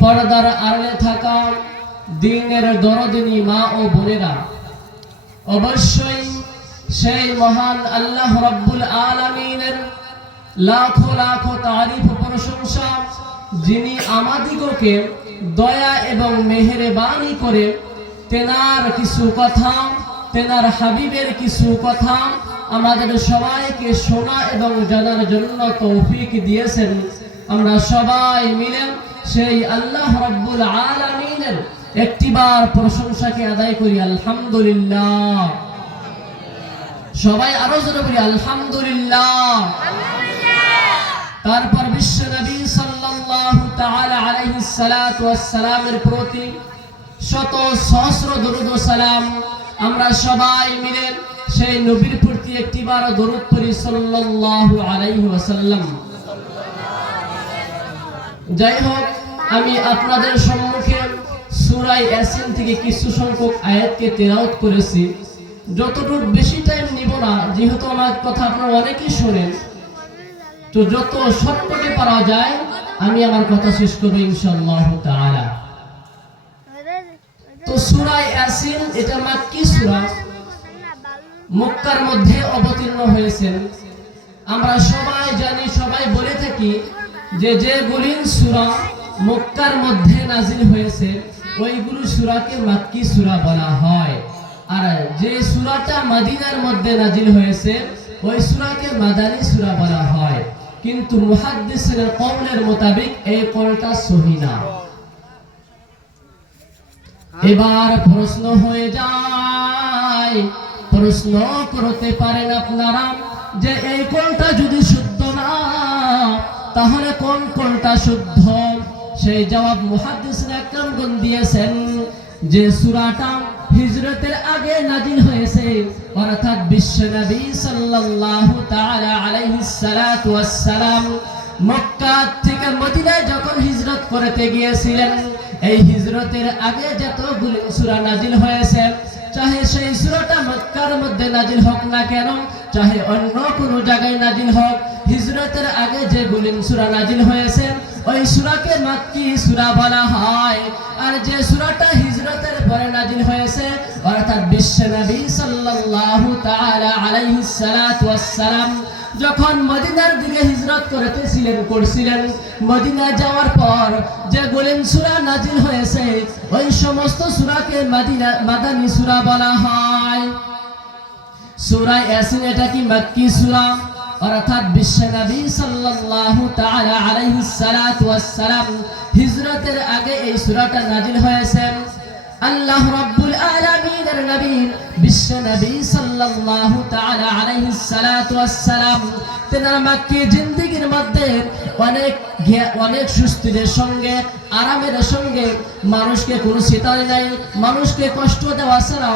পর্দার আড়ালে থাকা দ্বীনের দরদিনী মা ও বোনেরা, অবশ্যই সেই মহান আল্লাহ রাব্বুল আলামিনের লাখো লাখো তারিফ ও প্রশংসা, যিনি আমাদিগকে দয়া এবং মেহেরবানি করে তেনার কিছু কথা, তেনার হাবিবের কিছু কথা আমাদের সবাইকে শোনা এবং জানার জন্য তৌফিক দিয়েছেন। আমরা সবাই মিলে সেই আল্লাহ রাব্বুল আলামিনের একটিবার প্রশংসাকে আদায় করি আলহামদুলিল্লাহ। সবাই আরো জোরে বলি আলহামদুলিল্লাহ। তারপর বিশ্ব নবী সাল্লাল্লাহু তাআলা আলাইহিস সালাতু ওয়াস সালামের প্রতি শত সহস্র দরুদ ও সালাম। আমরা সবাই মিলে সেই নবীর প্রতি একটিবার দরুদ পড়ি সাল্লাল্লাহু আলাইহি ওয়াসাল্লাম। যাই হোক, আমি আপনাদের সম্মুখে সূরা ইয়াসিন থেকে কিছু সংখ্যক আয়াতকে তেলাওয়াত করেছি। যতটুকু বেশি টাইম নিব না, যেহেতু আমার কথা আপনারা অনেকেই শোনেন, তো যত শর্টকাটে পারা যায় আমি আমার কথা শেষ করব ইনশাআল্লাহ তাআলা। তো সূরা ইয়াসিন এটা মাক্কি সূরা, মক্কার মধ্যে অবতীর্ণ হয়েছে। আমরা সবাই জানি, সবাই বলে থাকি যে যেগুলি সূরা মক্কার মধ্যে নাজিল হয়েছে ওইগুলো সূরাকে মাক্কি সূরা বলা হয়, আর যে সূরাটা মদিনার মধ্যে নাজিল হয়েছে ওই সূরাকে মাদানী সূরা বলা হয়। কিন্তু মুহাদ্দিসের কওলের মোতাবেক এই কওলটা সহিহ না। এবার প্রশ্ন হয়ে যায়, প্রশ্ন করতে পারেন আপনারা যে এই কওলটা যদি শুদ্ধ না, তাহলে কোন কোনটা শুদ্ধ? সেই জবাব মুহাদ্দিসরা একরামগণ দিয়েছেন যে সূরাটা হিজরতের আগে নাজিল হয়েছে, অর্থাৎ বিশ্বনবী সাল্লাল্লাহু তাআলা আলাইহিস সালাতু ওয়াস সালাম মক্কা থেকে মদিনায় যখন হিজরত করতে গিয়েছিলেন, এই হিজরতের আগে যতগুলো সূরা নাজিল হয়েছে, চাহে সেই সূরাটা মক্কার মধ্যে নাজিল হোক না কেন, চাহে অন্য কোনো জায়গায় নাজিল হোক, হিজরতের আগে যেগুলো সূরা নাজিল হয়েছে ওই সূরাকে মাক্কি সূরা বলা হয়। আর যে সূরাটা হিজরতের পরে নাজিল হয়েছে, অর্থাৎ বিশ্বনবী সাল্লাল্লাহু তাআলা আলাইহিস সালাতু ওয়াস সালাম যখন মদিনার দিকে হিজরত করছিলেন, মদিনায় যাওয়ার পর যে গোলেন সূরা নাজিল হয়েছে ওই সমস্ত সূরাকে মাদানী সূরা বলা হয়। সূরা ইয়াসিন এটা কি মাক্কি সূরা, অর্থাৎ বিশ্বনবী সাল্লাল্লাহু তাআলা আলাইহিস সালাতু ওয়াস সালাম হিজরতের আগে এই সূরাটা নাজিল হয়েছে। আল্লাহ রাব্বুল আলামিনের নবী বিশ্বনবী সাল্লাল্লাহু তাআলা আলাইহিস সালাতু ওয়াস সালাম তেনার মক্কি জিন্দেগীর মধ্যে অনেক সুস্থির সঙ্গে, আরামের সঙ্গে, মানুষকে কোনো সিতারে নাই, মানুষকে কষ্ট দেওয়া ছাড়া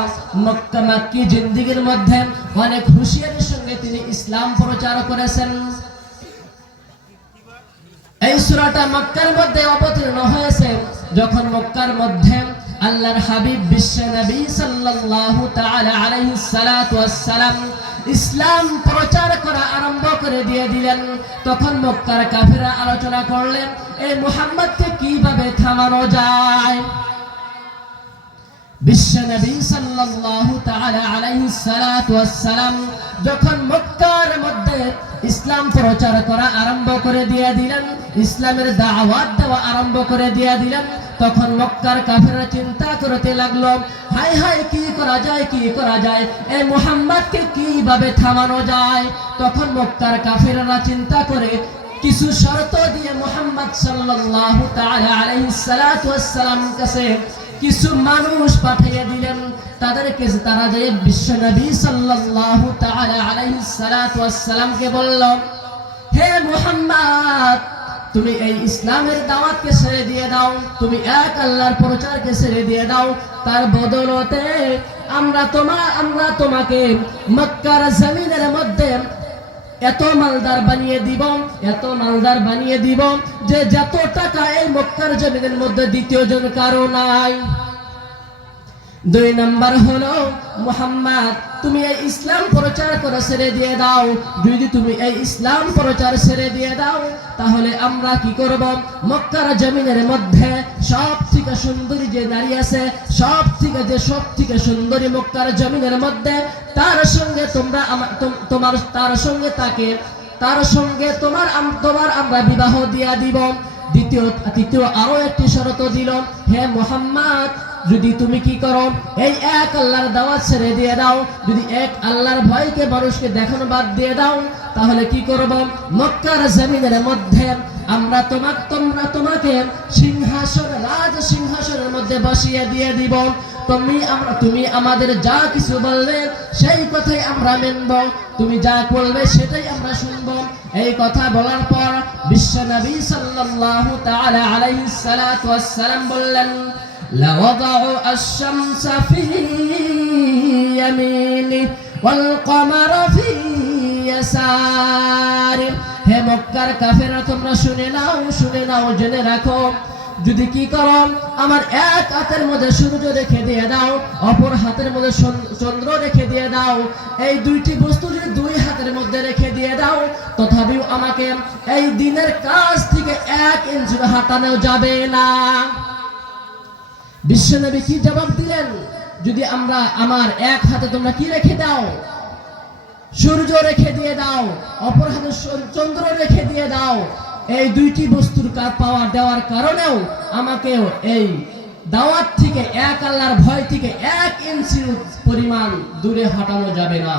মক্কি জিন্দেগীর মধ্যে অনেক হুঁশিয়ারির সঙ্গে তিনি ইসলাম প্রচার করেছেন। এই সূরাটা মক্কার মধ্যে অবতীর্ণ হয়েছে যখন মক্কার মধ্যে আল্লাহর হাবিব বিশ্বনবী সাল্লাল্লাহু তাআলা আলাইহিস সালাতু ওয়াস সালাম ইসলাম প্রচার করা আরম্ভ করে দিয়ে দিলেন। তখন মক্কার কাফেররা আলোচনা করলেন এই মুহাম্মদকে কিভাবে থামানো যায়। বিশ্বনবী সাল্লাল্লাহু তাআলা আলাইহিস সালাতু ওয়াস সালাম যখন মক্কার মধ্যে ইসলাম প্রচার করা আরম্ভ করে দিয়ে দিলেন, ইসলামের দাওয়াত দেওয়া আরম্ভ করে দিয়ে দিলেন, তখন মক্কার কাফেররা চিন্তা করতে লাগলো, হায় হায় কি করা যায়, কি করা যায়, এই মুহাম্মদকে কিভাবে থামানো যায়। তখন মক্কার কাফেররা চিন্তা করে কিছু শর্ত দিয়ে মুহাম্মদ সাল্লাল্লাহু তাআলা আলাইহিস সালাতু ওয়াস সালাম কাছে কিছু মানুষ পাঠিয়ে দিলেন। তাদেরকে তারা যে বিশ্বনবী সাল্লাল্লাহু তাআলা আলাইহিস সালাতু ওয়াস সালামকে বলল, হে মুহাম্মদ, তুমি এই ইসলামের দাওয়াতকে ছেড়ে দিয়ে দাও, তুমি এক আল্লাহর প্রচারকে ছেড়ে দিয়ে দাও, তার বদলতে আমরা তোমাকে মক্কার জমিনের মধ্যে এত মালদার বানিয়ে দিব যে যত টাকা এই মক্কার জমিনের মধ্যে দ্বিতীয় জন কারো নাই। দুই নাম্বার হলো মুহাম্মদ তুমি এই ইসলাম প্রচার করে ছেড়ে দিয়ে দাও। যদি তুমি এই ইসলাম প্রচার ছেড়ে দিয়ে দাও তাহলে আমরা কি করব? মক্কার জমিনের মধ্যে সব থেকে সুন্দরী যে নারী আছে, সব থেকে সুন্দরী মক্কার জমিনের মধ্যে তার সঙ্গে তোমরা তোমার তার সঙ্গে তোমার আমরা বিবাহ দিয়া দিব। তৃতীয় আরো একটি শর্ত দিল, হে মুহাম্মদ যদি তুমি কি করো এই এক আল্লাহর দাওয়াত ছেড়ে দিয়ে দাও, যদি এক আল্লাহর ভয়কে মানুষকে দেখানো বাদ দিয়ে দাও তাহলে কি করব? মক্কার জমিনের মধ্যে আমরা তোমাকে রাজ সিংহাসনের মধ্যে বসিয়ে দিয়ে দিব। তুমি আমাদের যা কিছু বলবে সেই কথাই আমরা মানব, তুমি যা বলবে সেটাই আমরা শুনব। এই কথা বলার পর বিশ্বনবী সাল্লাল্লাহু তাআলা আলাইহিস সালাতু ওয়াস সালাম বললেন, লাওয়াদাউ আশ-শামস ফি ইয়ামিনি ওয়াল কমারা ফি ইয়াসারি। হে মক্কার কাফেররা তোমরা শুনে নাও জেনে রাখো, যদি কি করো আমার এক হাতের মধ্যে সূর্য রেখে দিয়ে দাও, অপর হাতের মধ্যে চন্দ্র রেখে দিয়ে দাও, এই দুইটি বস্তু যদি দুই হাতের মধ্যে রেখে দিয়ে দাও তথাপিও আমাকে এই দিনের কাজ থেকে 1 ইঞ্চি হাঁটানো যাবে না। বিশ্বনবী কি জবাব দিলেন? যদি আমার এক হাতে তোমরা কি রেখে দাও? সূর্য রেখে দিয়ে দাও, অপর হাতে চন্দ্র রেখে দিয়ে দাও, এই দুইটি বস্তুর পাওয়ার দেওয়ার কারণেও আমাকেও এই দাওয়াত থেকে এক আল্লাহর ভয় থেকে 1 ইঞ্চি পরিমাণ দূরে হাঁটানো যাবে না।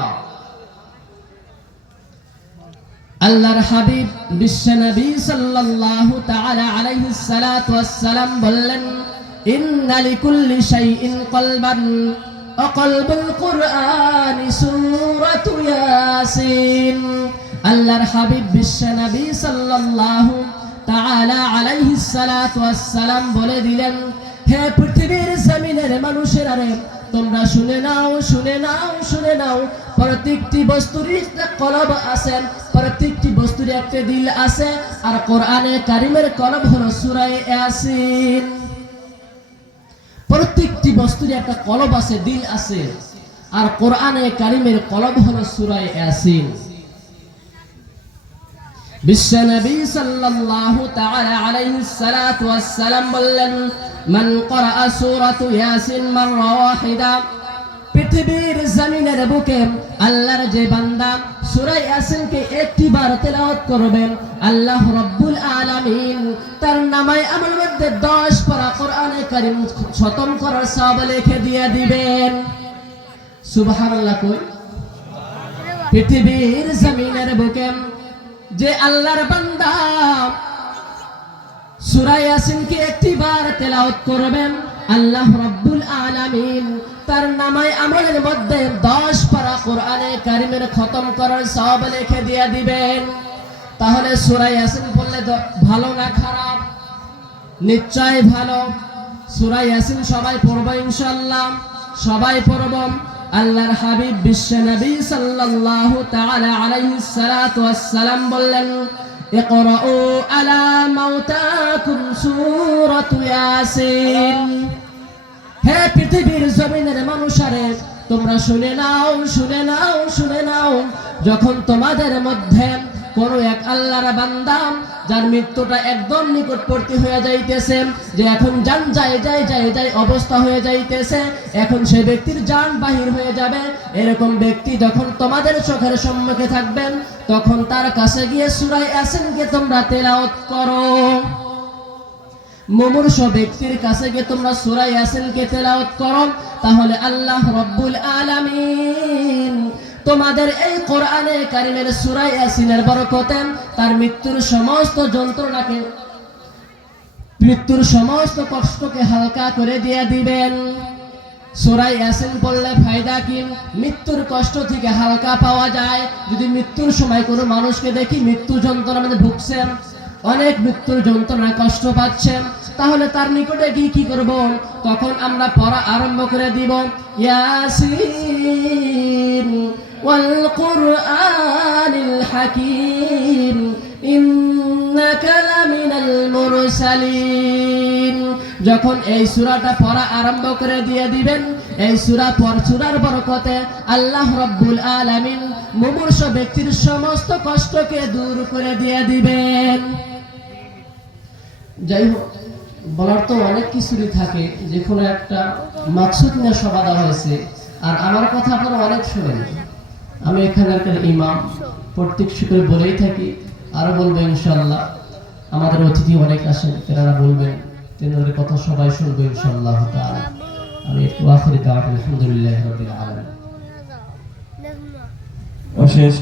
আল্লাহর হাবিব বিশ্বনবী সাল্লাল্লাহু তাআলা আলাইহিস সালাতু ওয়াস সালাম বললেন, ইন্না লিকুল্লি শাইইন কলবান ওয়া কলবুল কুরআনি সূরাতু ইয়াসিন। আল্লাহর হাবিব বিশ্বনবী সাল্লাল্লাহু তাআলা আলাইহিস সালাতু ওয়াস সালাম বলে দিলেন, হে পৃথিবীর জমিনের মানুষেরা রে, তোমরা শুনে নাও, প্রত্যেকটি বস্তুর একটা কলব আছে, প্রত্যেকটি বস্তুর একটা দিল আছে, আর কোরআনে কারীমের কলব হলো সূরা ইয়াসিন। প্রত্যেকটি বস্তুর একটা কলব আছে, দিল আছে, আর কোরআনে কারীমের কলব হলো সূরা ইয়াসিন। বিশ্বনবী সাল্লাল্লাহু তাআলা আলাইহিস সালাতু ওয়াস সালাম বললেন, মান ক্বারা সূরাতু ইয়াসিন মাররা ওয়াহিদা, পৃথিবীর জমিনের বুকে আল্লাহর যে বান্দা সূরা ইয়াসিনকে একটিবার তেলাওয়াত করবেন, আল্লাহ রাব্বুল আলামিন তার নামায় আমলের মধ্যে 10 পারা কোরআনে কারীম খতম করার সওয়াব লিখে দিয়ে দিবেন। সুবহানাল্লাহ। কই পৃথিবীর জমিনের বুকে যে আল্লাহর বান্দা সূরা ইয়াসিনকে একটিবার তেলাওয়াত করবেন, আল্লাহ রাব্বুল আলামিন তার নামায় আমলের মধ্যে 10 পারা কোরআনে কারীমের খতম করার সওয়াব লিখে দিয়ে দিবেন। তাহলে সূরা ইয়াসিন পড়লে ভালো না খারাপ? নিশ্চয় ভালো। সূরা ইয়াসিন সবাই পড়ব ইনশাআল্লাহ, সবাই পড়ব। আল্লাহর হাবিব বিশ্বনবী সাল্লাল্লাহু তাআলা আলাইহিস সালাতু ওয়াস সালাম বললেন, ইকরাউ আলা মাউতাকুম সূরাতু ইয়াসিন। হে পৃথিবীর জমিনের মানুষারে, তোমরা শুনে নাও, যখন তোমাদের মধ্যে কোন এক আল্লাহর বান্দা যার মৃত্যুটা একদম নিকটবর্তী হয়ে যাইতেছে, যে এখন জান যায় অবস্থা হয়ে যাইতেছে, এখন সে ব্যক্তির জান বাহির হয়ে যাবে, এরকম ব্যক্তি যখন তোমাদের চোখের সম্মুখে থাকবেন তখন তার কাছে গিয়ে সূরা ইয়াসিনকে তোমরা তেলাওয়াত করো। মুমূর্ষ ব্যক্তির কাছে গিয়ে তোমরা সূরা ইয়াসিনকে তেলাওয়াত করো, তাহলে আল্লাহ রাব্বুল আলামিন তোমাদের এই কোরআনে কারীমের সূরা ইয়াসিনের বরকতে তার মৃত্যুর সমস্ত কষ্টকে হালকা করে দিয়ে দিবেন। সূরা ইয়াসিন পড়লে ফায়দা কি? মৃত্যুর কষ্ট থেকে হালকা পাওয়া যায়। যদি মৃত্যুর সময় কোনো মানুষকে দেখি মৃত্যু যন্ত্রণায় ভুগছেন, অনেক মৃত্যুর যন্ত্রণা কষ্ট পাচ্ছেন, তাহলে তার নিকটে গিয়ে কি করব? তখন আমরা পড়া আরম্ভ করে দিব, ইয়াসিন ওয়াল কুরআনিল হাকীম ইন্নাকা লামিনাল মুরসালিন। যখন এই সূরাটা পড়া আরম্ভ করে দিয়ে দিবেন, এই সূরার বরকতে আল্লাহ রাব্বুল আলামিন মুমূর্ষ ব্যক্তির সমস্ত কষ্টকে দূর করে দিয়ে দিবেন। যাই হোক, বলার তো অনেক কিছুই থাকে, যে কোনো একটা মাকসুদ নিয়ে সভা দেওয়া হয়েছে। আর আমার কথা আপনারা অনেক শোনেন, আমি এখানকার ইমাম, প্রত্যেক শুক্রে বলেই থাকি, আরো বলবো ইনশাআল্লাহ। আমাদের অতিথি অনেক আসেন, তেনারা বলবেন, তেনাদের কথা সবাই শুনবো ইনশাআল্লাহ তাআলা। আমি একটু আখিরি দাওয়াত আলহামদুলিল্লাহি রাব্বিল আলামিন। অশেষ